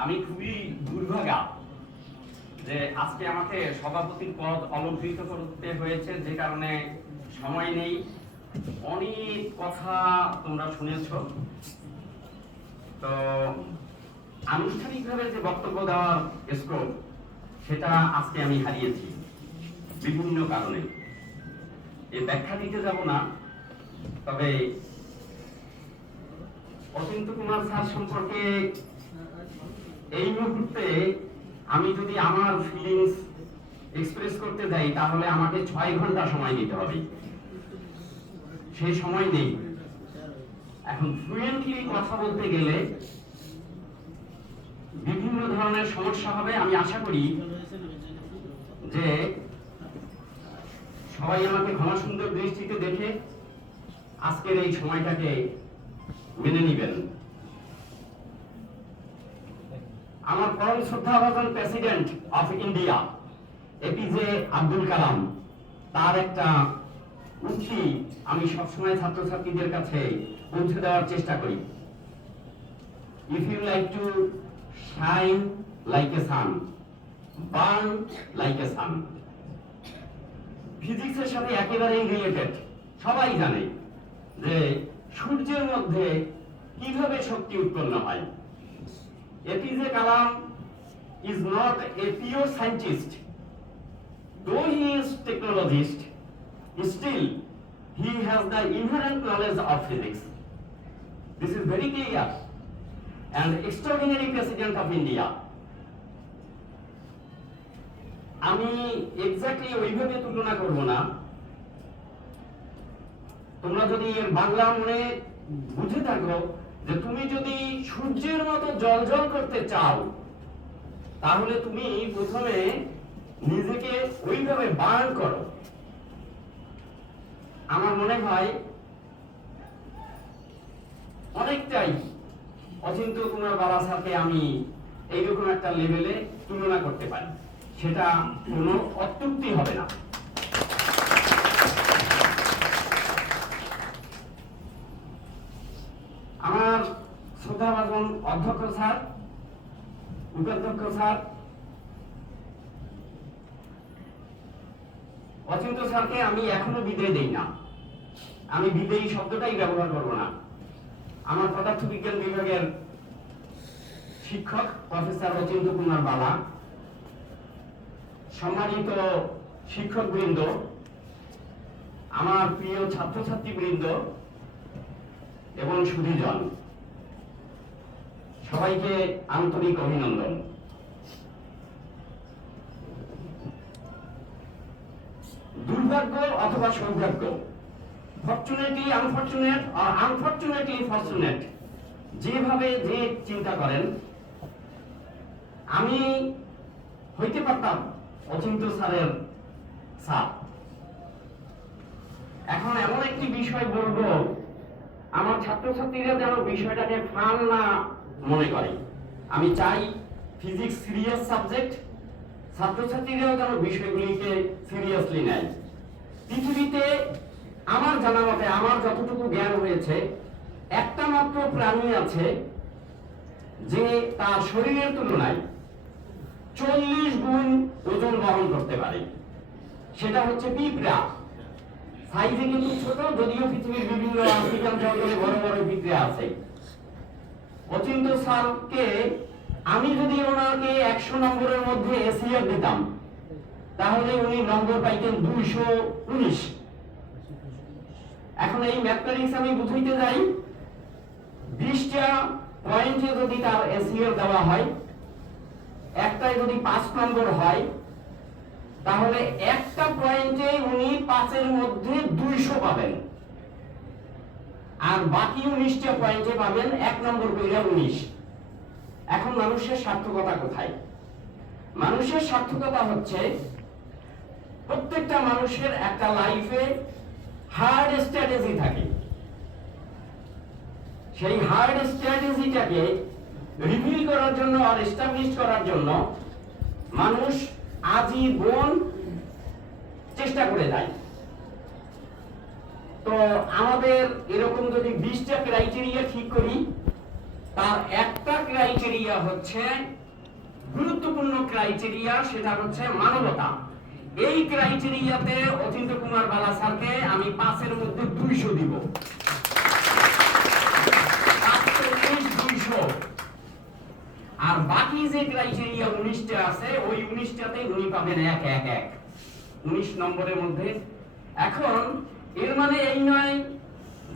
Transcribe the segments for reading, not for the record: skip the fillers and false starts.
আমি খুবই দুর্ভাগা যে আজকে আমাকে সভাপতির পদ অলংকৃত করতে হয়েছে, যে কারণে সময় নেই। অনেক কথা তোমরা শুনেছ, তো আনুষ্ঠানিকভাবে যে বক্তব্য দেওয়ার স্কোপ সেটা আজকে আমি হারিয়েছি বিভিন্ন কারণে। এই ব্যাখ্যা দিতে যাব না, তবে অচিন্ত কুমার স্যার সম্পর্কে এই মুহূর্তে আমি যদি আমার ফিলিংস এক্সপ্রেস করতে যাই তাহলে আমাকে 6 ঘন্টা সময় দিতে হবে, সেই সময় নেই। এখন ফ্লুয়েন্টলি কথা বলতে গেলে বিভিন্ন ধরনের সমস্যা হবে। আমি আশা করি যে সবাই আমাকে ক্ষমা সুন্দর দৃষ্টিতে দেখে আজকের এই সময়টাকে মেনে নিবেন। আমার পরম শ্রদ্ধাভাজন president of India APJ Abdul Kalam, তার একটা উক্তি আমি সবসময় ছাত্রছাত্রীদের কাছে পৌঁছে দেওয়ার চেষ্টা করি। If you like to shine like a sun, burn like a sun. ফিজিক্সের সাথে একেবারেই রিলেটেড। সবাই জানে যে সূর্যের মধ্যে কিভাবে শক্তি উৎপন্ন হয়। APJ Kalam is not a pure scientist, though he is technologist, still he has the inherent knowledge of physics. This is very clear. And extraordinary president of India. আমি এক্স্যাক্টলি ওইভাবে তুলনা করব না। তোমরা যদি এর বাংলা মনে বুঝে থাকো যে তুমি যদি সূর্যের মতো জ্বলজ্বল করতে চাও তাহলে তুমি প্রথমে নিজেকে ওইভাবে বার্ন করো। আমার মনে হয় অনেকটাই অচিন্ত কুমার বালা স্যারকে আমি এইরকম একটা লেভেলে তুলনা করতে পারি, সেটা কোনো অত্যুক্তি হবে না। আমার শ্রদ্ধাভাজন অধ্যক্ষ স্যার, উপাধ্যক্ষ স্যার, অচিন্ত স্যারকে আমি এখনো বিদায় দেই না। আমি বিদায়ী শব্দটাই ব্যবহার করব না। আমার পদার্থবিজ্ঞান বিভাগের শিক্ষক প্রফেসর অচিন্ত কুমার বালা, সম্মানিত শিক্ষক বৃন্দ, আমার প্রিয় ছাত্রছাত্রী বৃন্দ এবং সুধীজন, সবাইকে আন্তরিক অভিনন্দন। দুর্ভাগ্য অথবা সৌভাগ্য, ফরচুনেটলি আনফরচুনেট আর আনফরচুনেটলি ফরচুনেট, যেভাবে যে চিন্তা করেন, আমি হইতে পারতাম অচিন্ত স্যারের স্যার। এখন এমন একটি বিষয় বলবো, আমার ছাত্রছাত্রীরা যেন বিষয়টাকে ফান না মনে করে। আমি চাই ফিজিক্স সিরিয়াস সাবজেক্ট, ছাত্রছাত্রীরাও যেন বিষয়গুলিকে সিরিয়াসলি নেয়। পৃথিবীতে আমার জানা মতে, আমার যতটুকু জ্ঞান হয়েছে, একটা মাত্র প্রাণী আছে যে তার শরীরের তুলনায় 40 গুণ ওজন বহন করতে পারে, সেটা হচ্ছে পিঁপড়া। সাইজে কিন্তু ছোট, যদিও পৃথিবীর বিভিন্ন আফ্রিকান জঙ্গলে বড় বড় পিঁপড়া আছে। অচিন্ত স্যারকে আমি যদি ওনাকে 100 নম্বরের মধ্যে এসিআর দিতাম তাহলে উনি নম্বর পাইতেন 219। এখন এই ম্যাথমেটিক্স আমি বুঝাইতে যাই, 20টা পয়েন্টে যদি তার এসিআর দেওয়া হয়, একটাই যদি 5 নম্বর হয়, তাহলে একটা পয়েন্টে উনি 5-এর মধ্যে 200 পাবেন, আর বাকি 19টা পয়েন্টে পাবেন 1 নম্বর কইরা 19। এখন মানুষের সার্থকতা কোথায়? মানুষের সার্থকতা হচ্ছে প্রত্যেকটা মানুষের একটা লাইফে হার্ড স্ট্র্যাটেজি থাকে। সেই হার্ড স্ট্র্যাটেজিটাকে রিভিল করার জন্য আর এস্টাবলিশ করার জন্য মানুষ আজীবন চেষ্টা করে যায়। তো আমাদের এরকম যদি 20টা ক্রাইটেরিয়া ঠিক করি, তার একটা ক্রাইটেরিয়া ক্রাইটেরিয়া হচ্ছে গুরুত্বপূর্ণ ক্রাইটেরিয়া, সেটা হচ্ছে মানবতা। এই ক্রাইটেরিয়াতে অচিন্ত্য কুমার বালা স্যারকে আমি 5-এর মধ্যে 200 দিব। 200। আর বাকি যে ক্রাইটেরিয়া 19টা আছে, ওই 19টাতে উনি পাবেন 1-1-1, 19 নম্বরের মধ্যে। এখন এর মানে এই নয়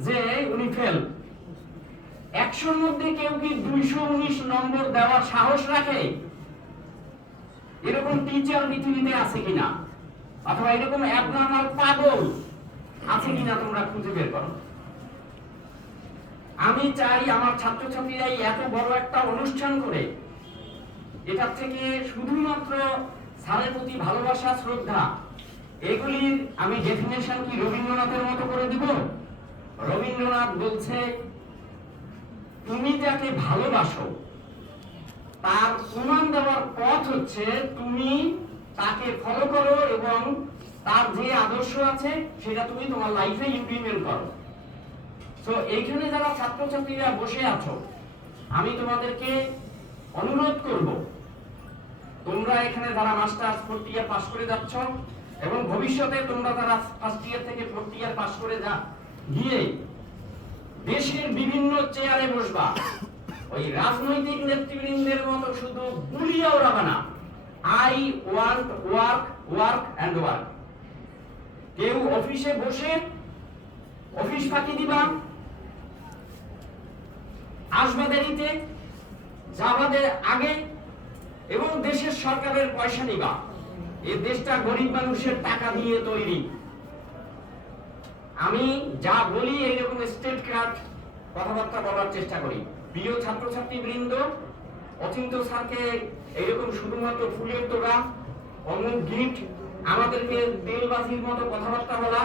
যে উনি ফেল। 100-র মধ্যে কেউ কি 219 নম্বর দেওয়ার সাহস রাখে? এরকম টিচার পৃথিবীতে আছে কিনা, অথবা এরকম অ্যাবনর্মাল পাগল আছে কিনা তোমরা খুঁজে বের করো। আমি চাই আমার ছাত্রছাত্রীরা এত বড় একটা অনুষ্ঠান করে এটার থেকে শুধুমাত্র স্যারের প্রতি ভালোবাসা, শ্রদ্ধা, এগুলির আমি ডেফিনেশন কি রবীন্দ্রনাথের মতো করে দিব? রবীন্দ্রনাথ বলছে, তুমি যাকে ভালোবাসো তার প্রমাণ দেওয়ার পথ হচ্ছে তুমি তাকে ফলো করো এবং তার যে আদর্শ আছে সেটা তুমি তোমার লাইফে ইমপ্লিমেন্ট করো। তো এইখানে যারা ছাত্রছাত্রীরা বসে আছো, আমি তোমাদেরকে অনুরোধ করব, তোমরা এখানে যারা মাস্টার্স 4th ইয়ার পাস করে যাচ্ছ এবং ভবিষ্যতে তোমরা যারা 1st ইয়ার থেকে 4th ইয়ার পাস করে গিয়ে দেশের বিভিন্ন চেয়ারে বসবা, ওই রাজনৈতিক নেতৃবৃন্দের মতো শুধু বুলিয়া ওড়াবা না। I want work, work and work. কেউ অফিসে বসে অফিস ফাঁকি দিবা, আসবা দেরিতে, যাবাদের আগে, এবং দেশের সরকারের পয়সা নিবা। এই দেশটা গরিব মানুষের টাকা দিয়ে তৈরি। আমি যা বলি এইরকম স্টেট ক্রাফট কথাবার্তা বলার চেষ্টা করি। প্রিয় ছাত্রছাত্রী বৃন্দ, অচিন্ত্য স্যারকে এইরকম শুধুমাত্র ফুলের তোড়া, অমুক গিফট, আমাদেরকে তেলবাজির মতো কথাবার্তা বলা,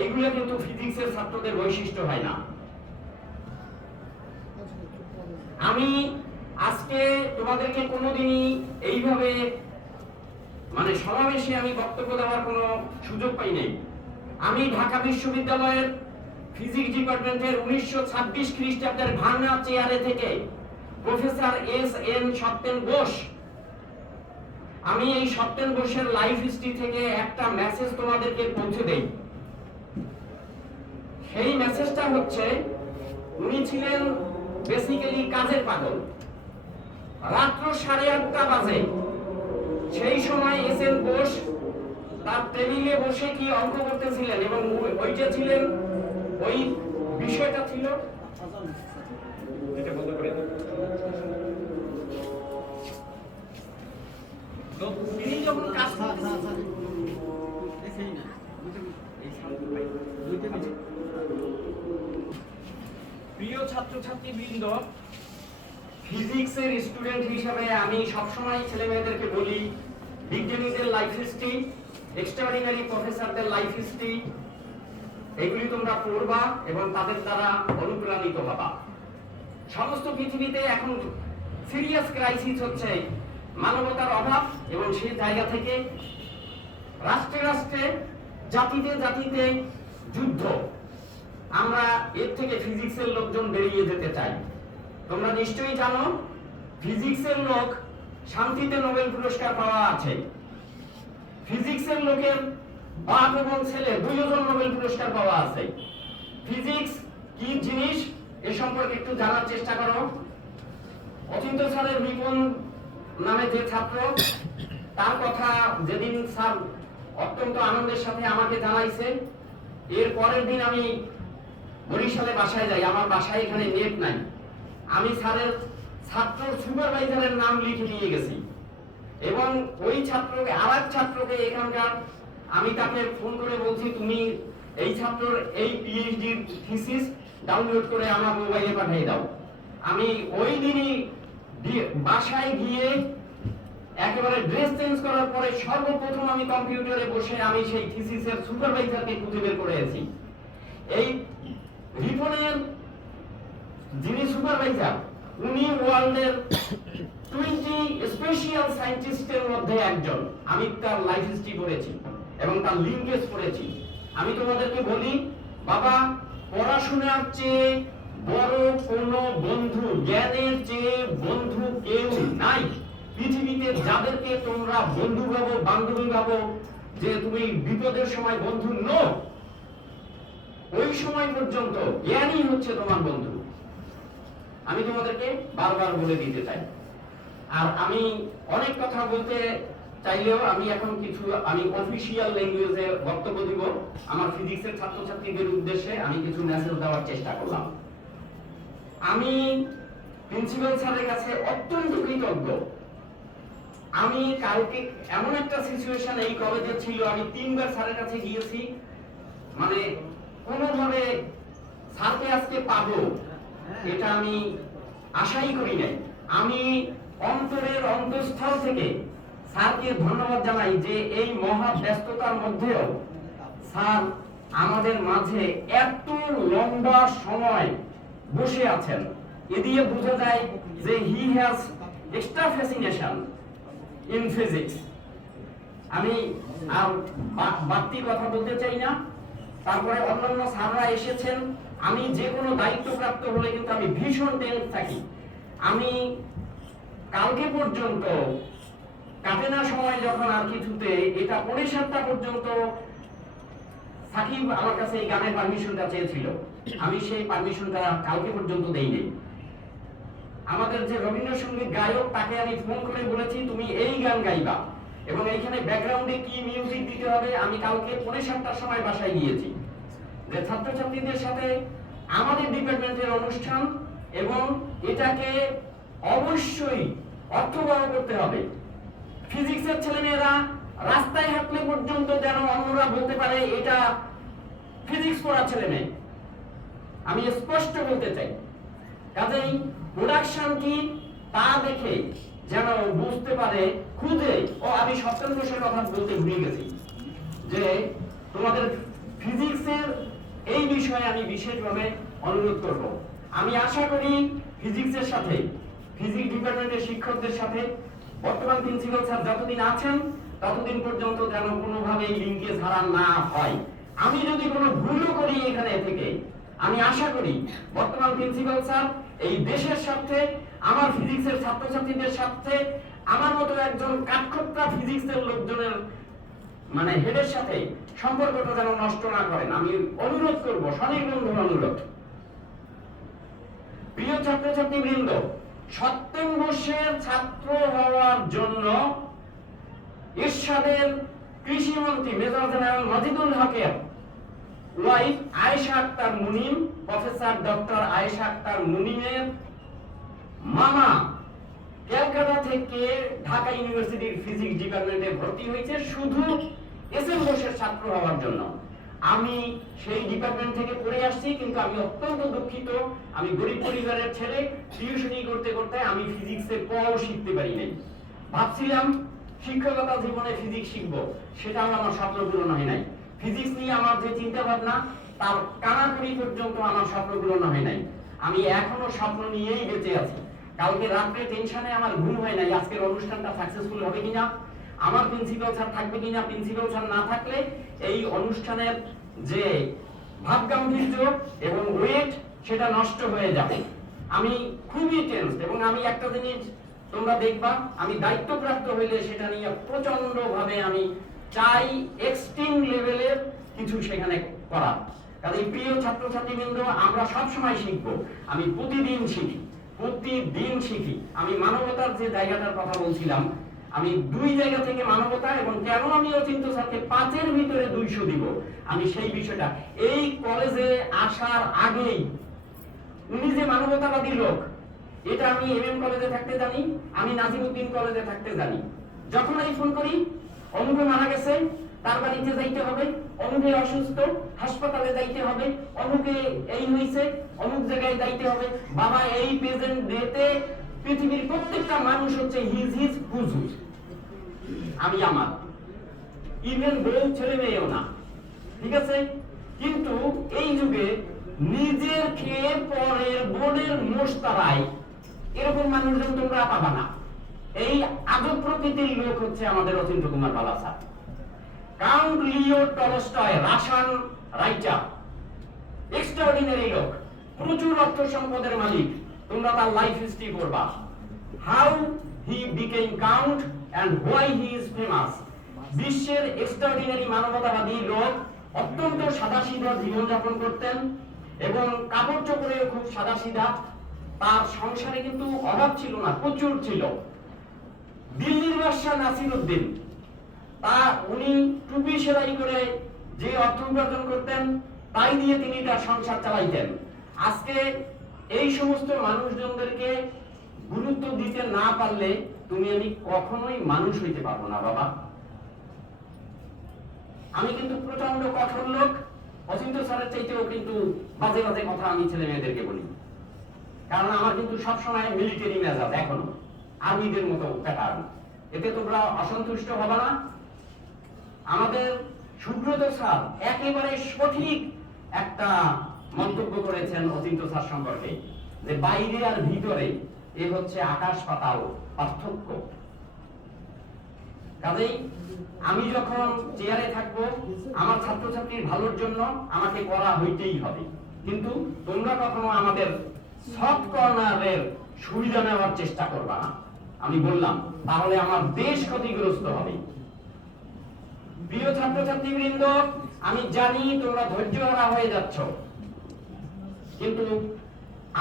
এইগুলো কিন্তু ফিজিক্সের ছাত্রদের বৈশিষ্ট্য হয় না। আমি আজকে তোমাদেরকে কোনোদিনই এইভাবে মানে সমাবেশে আমি বক্তব্য দেওয়ার কোনো সুযোগ পাই নাই। আমি ঢাকা বিশ্ববিদ্যালয়ের ফিজিক্স ডিপার্টমেন্টের 1926 খ্রিস্টাব্দের ভাঙা চেয়ারে থেকে প্রফেসর S.N. সত্যেন বোস, আমি এই সত্যেন বোসের লাইফ হিস্ট্রি থেকে একটা মেসেজ তোমাদেরকে পৌঁছে দেই। সেই মেসেজটা হচ্ছে, উনি ছিলেন বেসিক্যালি কাজের পাগল। রাত্র 8:30 বাজে, সেই সময় S.N. বোস তার টেবিলে বসে কি অঙ্ক করতেছিলেন এবং ওইটা ছিলেন, ওই বিষয়টা ছিল, এটা বন্ধ করে দাও। তো তিনি যখন কাজ করতেছিলেন, প্রিয় ছাত্রছাত্রী বৃন্দ, ফিজিক্সের স্টুডেন্ট হিসেবে আমি সবসময় ছেলে মেয়েদেরকে বলি, বিজ্ঞানীদের লাইফ হিস্ট্রি, এক্সট্রাঅর্ডিনারি প্রফেসরদের লাইফ হিস্ট্রি, এগুলি তোমরা পড়বা এবং তাদের দ্বারা অনুপ্রাণিত হবা। সমস্ত পৃথিবীতে এখন সিরিয়াস ক্রাইসিস হচ্ছে মানবতার অভাব, এবং সেই জায়গা থেকে রাষ্ট্রে রাষ্ট্রে, জাতিতে জাতিতে যুদ্ধ। আমরা এর থেকে ফিজিক্সের লোকজন বেরিয়ে যেতে চাই। তোমরা নিশ্চয়ই জানো, ফিজিক্সের লোক শান্তিতে নোবেল পুরস্কার পাওয়া আছে। ফিজিক্সের লোকের বাপ এবং ছেলে দুইজন নোবেল পুরস্কার পাওয়া আছে। ফিজিক্স কি জিনিস এ সম্পর্কে একটু জানার চেষ্টা করো। অচিন্ত্য স্যারের রিপন নামে যে ছাত্র, তার কথা যেদিন স্যার অত্যন্ত আনন্দের সাথে আমাকে জানাইছে, এর পরের দিন আমি বরিশালে বাসায় যাই। আমার বাসায় এখানে নেট নাই। আমি স্যারের ছাত্র সুপারভাইজারের নাম লিখে দিয়ে গেছি এবং ওই ছাত্রকে, আরেক ছাত্রকে এখানকার, আমি তাকে ফোন করে বলছি, তুমি এই ছাত্রর এই পিএইচডির থিসিস ডাউনলোড করে আমার মোবাইলে পাঠিয়ে দাও। আমি ওই দিনই বাসায় গিয়ে একেবারে ড্রেস চেঞ্জ করার পরে সর্বপ্রথম আমি কম্পিউটারে বসে আমি সেই থিসিসের সুপারভাইজারকে খুঁজে বের করেছি। এই রিপনের যিনি সুপারভাইজার, উনি ওয়ার্ল্ডের 20 স্পেশাল সায়েন্টিস্টের মধ্যে একজন। আমি তার লাইফ হিস্ট্রি পড়েছি এবং তার লিঙ্কেজ পড়েছি। আমি তোমাদেরকে বলি, বাবা, পড়াশোনার চেয়ে বড় কোনো বন্ধু, জ্ঞানের চেয়ে বন্ধু পৃথিবীতে যাদেরকে তোমরা বন্ধু ভাবো, বান্ধবী ভাবো, যে তুমি বিপদের সময় বন্ধু নো, ওই সময় পর্যন্ত জ্ঞানই হচ্ছে তোমার বন্ধু। আমি তোমাদেরকে বারবার বলে দিতে চাই। আর আমি অনেক কথা বলতে চাইলেও আমি এখন আমি অফিসিয়াল ল্যাঙ্গুয়েজে বক্তব্য দিব। আমার ফিজিক্সের ছাত্রছাত্রীদের উদ্দেশ্যে আমি কিছু মেসেজ দেওয়ার চেষ্টা করলাম। আমি প্রিন্সিপাল স্যারের কাছে অত্যন্ত কৃতজ্ঞ। আমি কালকে এমন একটা সিচুয়েশন এই কলেজে ছিল, আমি 3 বার স্যারের কাছে গিয়েছি, মানে কোনোভাবে স্যারকে আজকে পাবো এটা আমি আশাই করি নাই। আমি অন্তরের অন্তঃস্থল থেকে স্যারকে ধন্যবাদ জানাই যে এই মহা ব্যস্ততার মধ্যেও স্যার আমাদের মাঝে এত লম্বা সময় বসে আছেন। এ দিয়ে বোঝা যায় যে he has extra fascination in physics. আমি আর বাড়তি কথা বলতে চাই না। তারপরে অন্যান্য স্যাররা এসেছেন। আমি যে কোনো দায়িত্বপ্রাপ্ত হলে কিন্তু আমি ভীষণ টেন্স থাকি। আমি কালকে পর্যন্ত কাটে না সময় যখন আর কিছুতে এটা 7:45 পর্যন্ত সাকিব আমার কাছে এই গানের পারমিশনটা চেয়েছিল, আমি সেই পারমিশনটা কালকে পর্যন্ত দেইনি। আমাদের যে রবীন্দ্রসঙ্গীত গায়ক তাকে আমি ফোন করে বলেছি তুমি এই গান গাইবা এবং এইখানে ব্যাকগ্রাউন্ডে কি মিউজিক দিতে হবে আমি কালকে 7:45 সময় বাসায় গিয়েছি। যে ছাত্রছাত্রীদের সাথে আমাদের ডিপার্টমেন্টের অনুষ্ঠান এবং এটাকে অবশ্যই অর্থবহ করতে হবে। ফিজিক্সের ছেলেমেয়েরা রাস্তায় হাঁটলে পর্যন্ত যেন অন্যরা বলতে পারে এটা ফিজিক্স পড়া ছেলে মেয়ে। আমি স্পষ্ট বলতে চাই। কাজেই প্রোডাকশন কি তা দেখে যেন বুঝতে পারে খুঁজে। ও আমি সপ্তম বর্ষের কথা বলতে ভুলে গেছি যে তোমাদের ফিজিক্সের এই বিষয়ে আমি বিশেষভাবে অনুরোধ করব। আমি আশা করি ফিজিক্সের সাথে ফিজিক্স ডিপার্টমেন্টের শিক্ষকদের সাথে বর্তমান প্রিন্সিপাল স্যার যতদিন আছেন ততদিন পর্যন্ত যেন কোনোভাবে লিঙ্কেজ হারা না হয়। আমি যদি কোনো ভুলও করি এখানে থেকে আমি আশা করি বর্তমান প্রিন্সিপাল স্যার এই দেশের সাথে আমার ফিজিক্সের ছাত্রছাত্রীদের সাথে আমার মতো একজন কাঠখোট্টা ফিজিক্সের লোকজনের মানে হেডের সাথে সম্পর্কটা যেন নষ্ট না করেন। আমি অনুরোধ করব, স্বনির্বন্ধ অনুরোধ। প্রিয় ছাত্রছাত্রীবৃন্দ, সপ্তম বর্ষের ছাত্র হওয়ার জন্য ইরশাদের কৃষিমন্ত্রী মেজর জেনারেল মজিদুল হকের wife Ayesha Akhtar Munim, professor doctor Ayesha Akhtar মুনিমের মামা ক্যালকাটা থেকে ঢাকা ইউনিভার্সিটির ফিজিক্স ডিপার্টমেন্টে ভর্তি হয়েছে শুধু এসএম বর্ষের ছাত্র হওয়ার জন্য। আমি সেই ডিপার্টমেন্ট থেকে পড়ে আসছি, কিন্তু আমি অত্যন্ত দুঃখিত। আমি গরিব পরিবারের ছেলে, টিউশনি করতে করতে আমি ফিজিক্সের পড়াও শিখতে পারি নাই। ভাবছিলাম শিক্ষকতা জীবনে ফিজিক্স শিখবো, সেটাও আমার স্বপ্ন পূরণ হয় নাই। ফিজিক্স নিয়ে আমার যে চিন্তা ভাবনা তার কানাকড়ি পর্যন্ত আমার স্বপ্ন পূরণ হয় নাই। আমি এখনো স্বপ্ন নিয়েই বেঁচে আছি। কালকে রাত্রে টেনশনে আমার ঘুম হয় নাই, আজকের অনুষ্ঠানটা সাকসেসফুল হবে কিনা, আমার প্রিন্সিপাল স্যার থাকবে কিনা, প্রিন্সিপাল স্যার না থাকলে এই অনুষ্ঠানের যে ভাবগাম্ভীর্য এবং ওয়েট সেটা নষ্ট হয়ে যাবে। আমি খুবই টেন্স এবং আমি একটা জিনিস তোমরা দেখবা, আমি দায়িত্বপ্রাপ্ত হইলে সেটা নিয়ে প্রচন্ড ভাবে আমি চাই এক্সট্রিম লেভেলের কিছু সেখানে করা। কাজে প্রিয় ছাত্রছাত্রীবৃন্দ, আমরা সব সময় শিখবো। আমি প্রতিদিন শিখি, প্রতিদিন শিখি। আমি মানবতার যে জায়গাটার কথা বলছিলাম, আমি 2 জায়গা থেকে মানবতা এবং কেন আমি অচিন্ত স্যারকে 5-এর ভিতরে 200 দিব, আমি সেই বিষয়টা এই কলেজে আসার আগেই উনি যে মানবতাবাদী লোক এটা আমি এমএম কলেজে থাকতে জানি, আমি নাজিমউদ্দিন কলেজে থাকতে জানি। যখন আমি ফোন করি অমুকে মারা গেছে, তার বাড়িতে যাইতে হবে, অমুকে অসুস্থ, হাসপাতালে যাইতে হবে, অমুকে এই হইছে, অমুক জায়গায় যাইতে হবে, বাবা এই প্রেজেন্ট ডেতে পৃথিবীর প্রত্যেকটা মানুষ হচ্ছে হিজ হুজুর, আমি আমার, ইভেন বউ ছেলে মেয়েও না, ঠিক আছে? কিন্তু এই যুগে নিজের খেয়ে পরের বোনের মোশতারাই এরকম মানুষজন তোমরা পাবা না। এই আজব প্রকৃতির লোক হচ্ছে আমাদের অচিন্ত কুমার বালা sir. Count Leo Tolstoy, Russian writer, extraordinary লোক, প্রচুর অর্থ সম্পদের মালিক। তোমরা তার লাইফ হিস্ট্রি পড়বা, how he became count and why he is famous. বিশ্বের এক্সট্রাঅর্ডিনারি মানবতাবাদী লোক, অত্যন্ত সাদাসিধা জীবনযাপন করতেন এবং কাপড় চোপড়ে খুব সাদাসিধা। তার সংসারে কিন্তু অভাব ছিল না, প্রচুর ছিল। দিল্লির বাদশা নাসিরউদ্দিন, উনি টুপি সেলাই করে যে অর্থ উপার্জন করতেন তাই দিয়ে তিনি তার সংসার চালাইতেন। আজকে এই সমস্ত মানুষজনদেরকে গুরুত্ব দিতে না পারলে তুমি আমি কখনোই মানুষ হইতে পারবো না বাবা। আমি কিন্তু প্রচন্ড কঠোর লোক, অচিন্ত স্যারের চাইতেও কিন্তু বাজে বাজে কথা আমি ছেলে মেয়েদেরকে বলি, কারণ আমার কিন্তু সবসময় মিলিটারি মেজাজ, এখনো আর্মিদের মতো প্যাটার্ন। এতে তোমরা অসন্তুষ্ট হবে না। আমাদের সুব্রত স্যার একেবারে সঠিক একটা মন্তব্য করেছেন অচিন্ত স্যার সম্পর্কে, যে বাইরে আর ভিতরে এ হচ্ছে আকাশ পাতাল পার্থক্য। কাজেই আমি যখন চেয়ারে থাকবো আমার ছাত্রছাত্রীর ভালোর জন্য আমাকে করা হইতেই হবে, কিন্তু তোমরা কখনো আমাদের সফট কর্নারের সুবিধা নেওয়ার চেষ্টা করবা না। আমি বললাম তাহলে আমার দেশ ক্ষতিগ্রস্ত হবে। প্রিয় ছাত্রছাত্রীবৃন্দ, আমি জানি তোমরা ধৈর্যহারা হয়ে যাচ্ছ, কিন্তু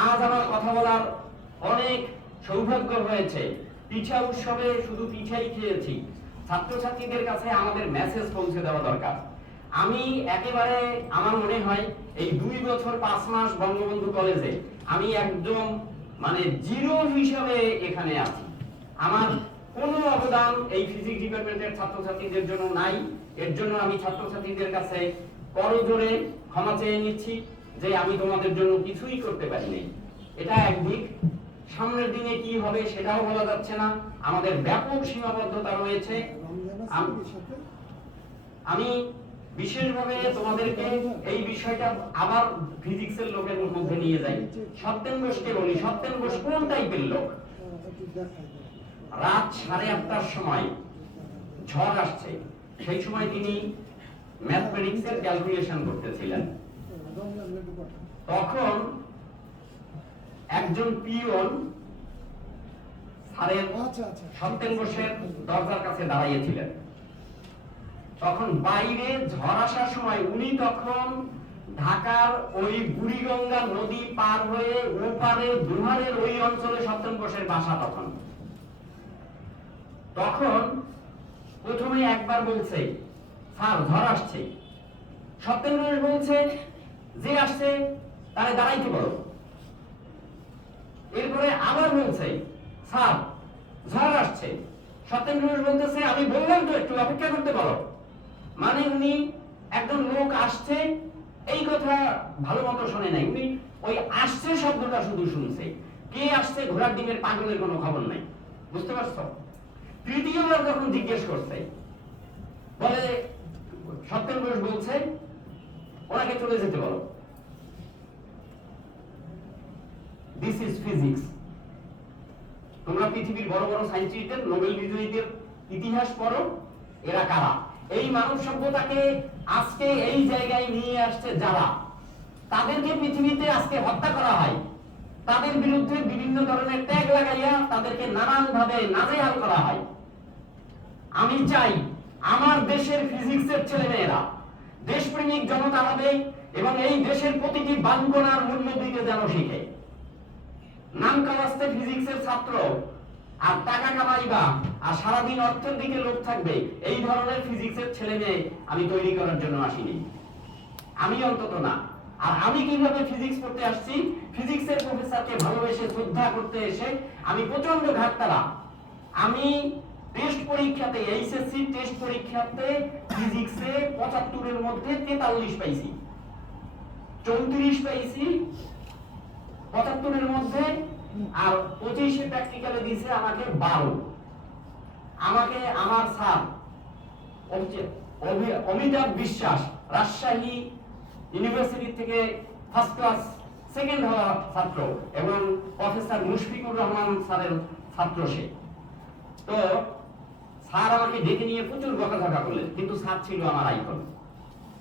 আজ আমার কথা বলার অনেক সৌভাগ্য হয়েছে। পিঠা উৎসবে শুধু পিঠাই খেয়েছি, ছাত্রছাত্রীদের কাছে আমাদের মেসেজ পৌঁছে দেওয়া দরকার। আমি একেবারে আমার মনে হয় এই 2 বছর 5 মাস বঙ্গবন্ধু কলেজে আমি একদম মানে জিরো হিসাবে এখানে আছি। আমার কোনো অবদান এই ফিজিক্স ডিপার্টমেন্টের ছাত্রছাত্রীদের জন্য নাই। এর জন্য আমি ছাত্রছাত্রীদের কাছে করজোড়ে ক্ষমা চেয়ে নিচ্ছি যে আমি তোমাদের জন্য কিছুই করতে পারিনি। এটা একদিক। সামনের দিনে কি হবে সেটাও বলা যাচ্ছে না, আমাদের ব্যাপক সীমাবদ্ধতা রয়েছে। আমি বিশেষভাবে তোমাদেরকে এই বিষয়টা আবার ফিজিক্সের লোকের মধ্যে নিয়ে যাই। সত্যেন ঘোষকে বলি, সত্যেন ঘোষ কোন টাইপের লোক? রাত 8:30টার সময় ঝড় আসছে, সেই সময় তিনি ম্যাথমেটিক্সের ক্যালকুলেশন করতেছিলেন। তখন একজন পিয়ন স্যারের সত্যেন ঘোষের দরজার কাছে দাঁড়িয়েছিলেন। তখন বাইরে ঝড় আসার সময় উনি তখন ঢাকার ওই বুড়িগঙ্গা নদী পার হয়ে ওপারে দুহারের ওই অঞ্চলে সত্যেন ঘোষের বাসা। তখন প্রথমে একবার বলছে স্যার ঝড় আসছে, সত্যেন ঘোষ বলছে যে আসছে তারে দাঁড়াইতে বলো। এরপরে আবার বলছে স্যার ঝড় আসছে, সত্যেন ঘোষ বলতেছে আমি বললাম তো একটু অপেক্ষা করতে বলো। মানে উনি একজন লোক আসছে এই কথা ভালো মতো শোনে নাই, উনি ওই আসছে শব্দটা শুধু শুনছে। কে আসছে ঘোড়ার ডিমের পাগলের কোনো খবর নাই, বুঝতে পারছো? তৃতীয়বার যখন জিজ্ঞেস করছে, বলে সত্যেন ঘোষ বলছে ওনাকে চলে যেতে বলো। This is physics. তোমরা পৃথিবীর বড় বড় সায়েন্টিস্টদের, নোবেল বিজয়ীদের ইতিহাস পড়ো, এরা কারা? এই মানব সভ্যতাকে আজকে এই জায়গায় নিয়ে আসছে যারা, তাদেরকে পৃথিবীতে আজকে হত্যা করা হয়, তাদের বিরুদ্ধে বিভিন্ন ধরনের ট্যাগ লাগাইয়া তাদেরকে নানান ভাবে নাজেহাল করা হয়। আমি চাই আমার দেশের ফিজিক্সের ছেলেমেয়েরা দেশপ্রেমিক জনতা হবে এবং এই দেশের প্রতিটি বাঙ্গনার মূল্য দিতে যেন শিখে। নাম কামাস্তে ফিজিক্সের ছাত্র আর টাকা কামাইবা আর সারাদিন অর্থের দিকে লোক থাকবে, এই ধরনের ফিজিক্সের ছেলে মেয়ে আমি তৈরি করার জন্য আসিনি, আমি অন্তত না। আর আমি কিভাবে ফিজিক্স পড়তে আসছি, ফিজিক্সের প্রফেসরকে ভালোবেসে শ্রদ্ধা করতে এসে আমি প্রচন্ড ঘাটতারা। আমি টেস্ট পরীক্ষাতে, এইচএসসি টেস্ট পরীক্ষাতে ফিজিক্সে 75 এর মধ্যে 43 পাইছি, 34 পাইছি 75 এর মধ্যে, আর 25 এ প্র্যাকটিক্যালে দিয়েছে আমাকে 12। আমাকে আমার স্যার অমিতাভ বিশ্বাস রাজশাহী ইউনিভার্সিটি থেকে ফার্স্ট ক্লাস সেকেন্ড হওয়া ছাত্র এবং প্রফেসর মুশফিকুর রহমান স্যারের ছাত্র সে। তো স্যার আমাকে ডেকে নিয়ে প্রচুর বকাঝকা করলেন, কিন্তু স্যার ছিল আমার আইকন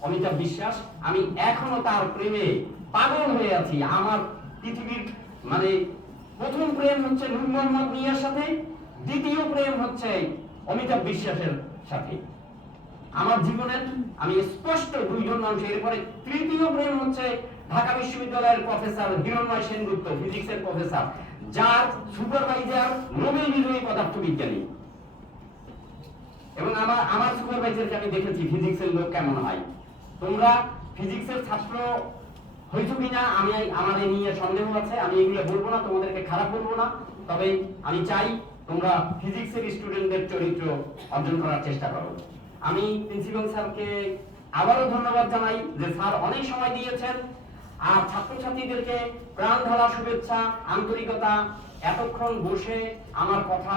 অমিতাভ বিশ্বাস। আমি এখনো তার প্রেমে পাগল হয়ে আছি। আমার পৃথিবীর মানে প্রথম প্রেম হচ্ছে নূর মোহাম্মদ মিয়ার সাথে, দ্বিতীয় প্রেম হচ্ছে অমিতাভ বিশ্বাসের সাথে। আমার জীবনের আমি স্পষ্ট দুইজন মানুষ। এরপরে তৃতীয় প্রেম হচ্ছে ঢাকা বিশ্ববিদ্যালয়ের প্রফেসর হিরণময় সেনগুপ্ত, ফিজিক্সের প্রফেসর, যার সুপারভাইজার নোবেল বিজয়ী পদার্থবিজ্ঞানী। এবং আমার সুপারভাইজারকে আমি দেখেছি ফিজিক্সের লোক কেমন হয়। তোমরা ফিজিক্সের ছাত্র হয়েছো কিনা আমি আমাদের নিয়ে সন্দেহ আছে, আমি এগুলো বলবো না, তোমাদেরকে খারাপ বলবো না, তবে আমি চাই তোমরা ফিজিক্সের স্টুডেন্টদের চরিত্র অর্জন করার চেষ্টা করো। আমি প্রিন্সিপাল স্যারকে আবারও ধন্যবাদ জানাই যে স্যার অনেক সময় দিয়েছেন, আর ছাত্রছাত্রীদেরকে প্রাণ ঢালা শুভেচ্ছা, আন্তরিকতা, এতক্ষণ বসে আমার কথা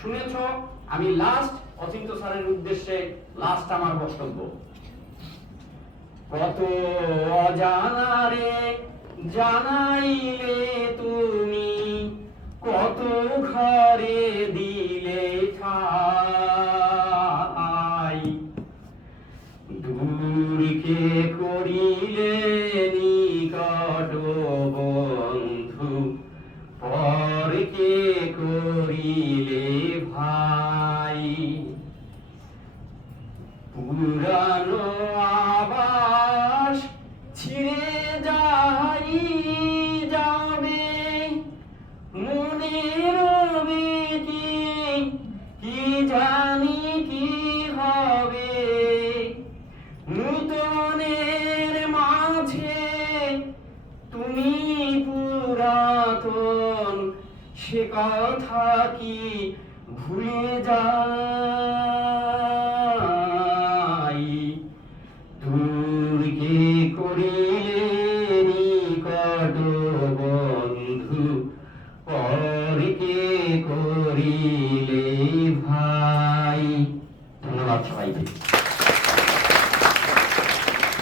শুনেছ। আমি লাস্ট অচিন্ত স্যারের উদ্দেশ্যে লাস্ট আমার বক্তব্য। কত অজানারে জানাইলে তুমি, কত ঘরে দিলে ঠাই, দূরকে করিলে নিকট বন্ধু, পরকে করিলে ভাই, পুরানো আবাস ছিঁড়ে যাই যাবে, মনের বেঁকে কি জানি কি হবে, নূতনের মাঝে তুমি পুরাতন, সে কথা কি ভুলে যাই, দূরকে করিলে নিকট বন্ধু, পরকে করিলে ভাই। ধন্যবাদ সবাইকে।